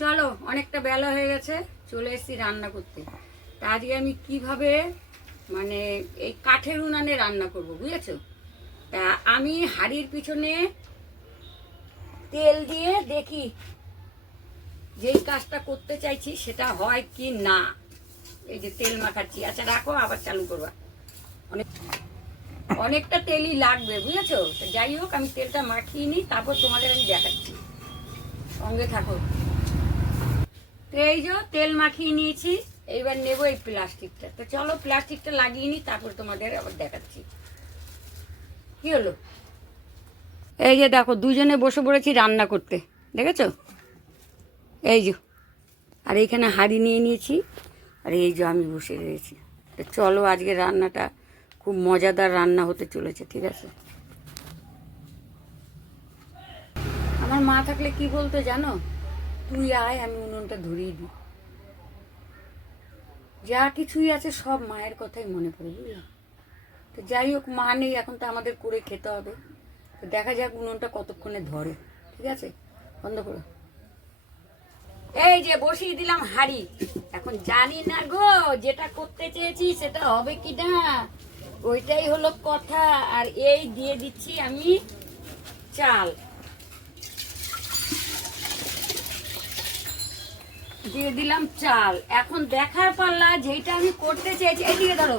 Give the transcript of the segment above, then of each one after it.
চলো অনেকটা বেলা হয়ে গেছে, চলে এসেছি রান্না করতে। তা আজকে আমি কিভাবে মানে এই কাঠের উনানে রান্না করব বুঝেছো। তা আমি হাঁড়ির পিছনে তেল দিয়ে দেখি যেই কাজটা করতে চাইছি সেটা হয় কি না। এই যে তেল মাখাচ্ছি, আচ্ছা রাখো আবার চালু করবা। অনেকটা তেলই লাগবে বুঝেছো। তো যাই হোক আমি তেলটা মাখিয়ে নিই, তারপর তোমাদের আমি দেখাচ্ছি, সঙ্গে থাকো। তো এই যে তেল মাখিয়ে নিয়েছি, এইবার নেবো এই প্লাস্টিকটা। তো চলো প্লাস্টিকটা লাগিয়ে নিই, তারপর তোমাদের আবার দেখাচ্ছি কি হলো। এই যে দেখো দুজনে বসে পড়েছি রান্না করতে, দেখেছো এই যে। আর এইখানে হাঁড়ি নিয়ে নিয়েছি, আর এই যে আমি বসে রয়েছি। তো চলো আজকে রান্নাটা খুব মজাদার রান্না হতে চলেছে, ঠিক আছে। আমার মা থাকলে কি বলতো জানো, তুই আয় আমি উনুনটা ধরিয়ে দিই। যা কিছুই আছে সব মায়ের কথাই মনে পড়ে বুঝলাম। তো যাই হোক মা নেই এখন, তো আমাদের করে খেতে হবে। তো দেখা যাক উনুনটা কতক্ষণে ধরে, ঠিক আছে। বন্ধ করো। এই যে বসিয়ে দিলাম হাঁড়ি। এখন জানি না গো যেটা করতে চেয়েছি সেটা হবে কি না, ওইটাই হলো কথা। আর এই দিয়ে দিচ্ছি আমি চাল, দিয়ে দিলাম চাল। এখন দেখার পাল্লা যেটা আমি করতে চেয়েছি, এইদিকে ধরো,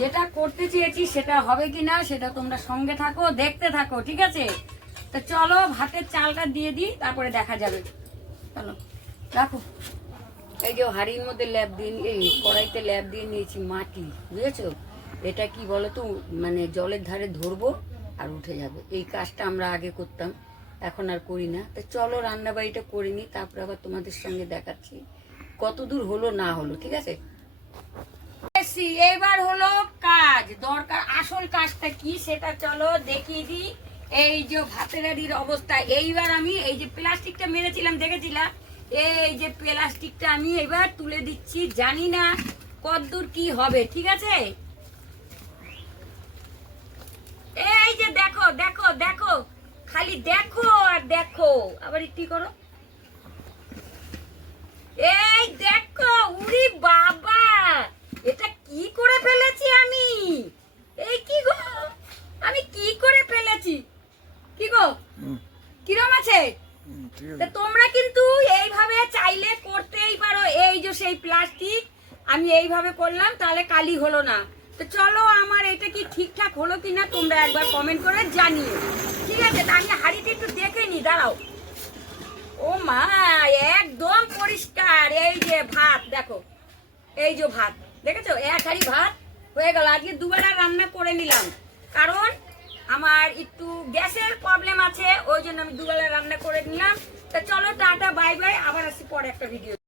যেটা করতে চেয়েছি সেটা হবে কি না সেটা তোমরা সঙ্গে থাকো, দেখতে থাকো, ঠিক আছে। তো চলো ভাতের চালটা দিয়ে দিই, তারপরে দেখা যাবে। চলো রাখো। এই যে হাঁড়ির মধ্যে ল্যাপ দিয়ে, এই কড়াইতে ল্যাপ দিয়ে নিয়েছি মাটি, বুঝেছো। এটা কি বলো তো, মানে জলের ধারে ধরবো আর উঠে যাবে। এই কাজটা আমরা আগে করতাম, এখন আর করি না। তো চলো রান্না বাড়িটা করে নিই, তারপরে আবার তোমাদের সঙ্গে দেখাচ্ছি কত দূর হলো না হলো, ঠিক আছে। এবার হলো কাজ দরকার, আসল কাজটা কি সেটা চলো দেখিয়ে দিই। এই যে ভাতের হাঁড়ির অবস্থা, এইবার আমি এই যে প্লাস্টিকটা মেরেছিলাম দেখেছিলাম, এই যে প্লাস্টিকটা আমি এবার তুলে দিচ্ছি। জানি না কতদূর কি হবে, ঠিক আছে। এই যে দেখো দেখো দেখো, খালি দেখো আর দেখো, আবার একটু করো। এই দেখো, উরি বাবা, এটা কি করে ফেলেছি আমি। এই কি গো, আমি কি করে ফেলেছি, কি গো কিরম আছে। তোমরা কিন্তু এইভাবে চাইলে করতেই পারো। এই যে সেই প্লাস্টিক আমি এইভাবে করলাম, তাহলে কালি হলো না। তো চলো আমার এটা কি ঠিকঠাক হলো কিনা তোমরা একবার কমেন্ট করে জানিও, ঠিক আছে। তা আমি হাঁড়িটা একটু দেখে নি, দাঁড়াও। ও মা, একদম পরিষ্কার। এই যে ভাত দেখো, এই যে ভাত দেখেছো, এক হাঁড়ি ভাত হয়ে গেল। আজকে দুবেলা রান্না করে নিলাম, কারণ আমার একটু গ্যাসের প্রবলেম আছে, ওই জন্য আমি দুবেলা রান্না করে নিলাম। তা চলো টাটা বাই বাই, আবার আসি পরে একটা ভিডিও।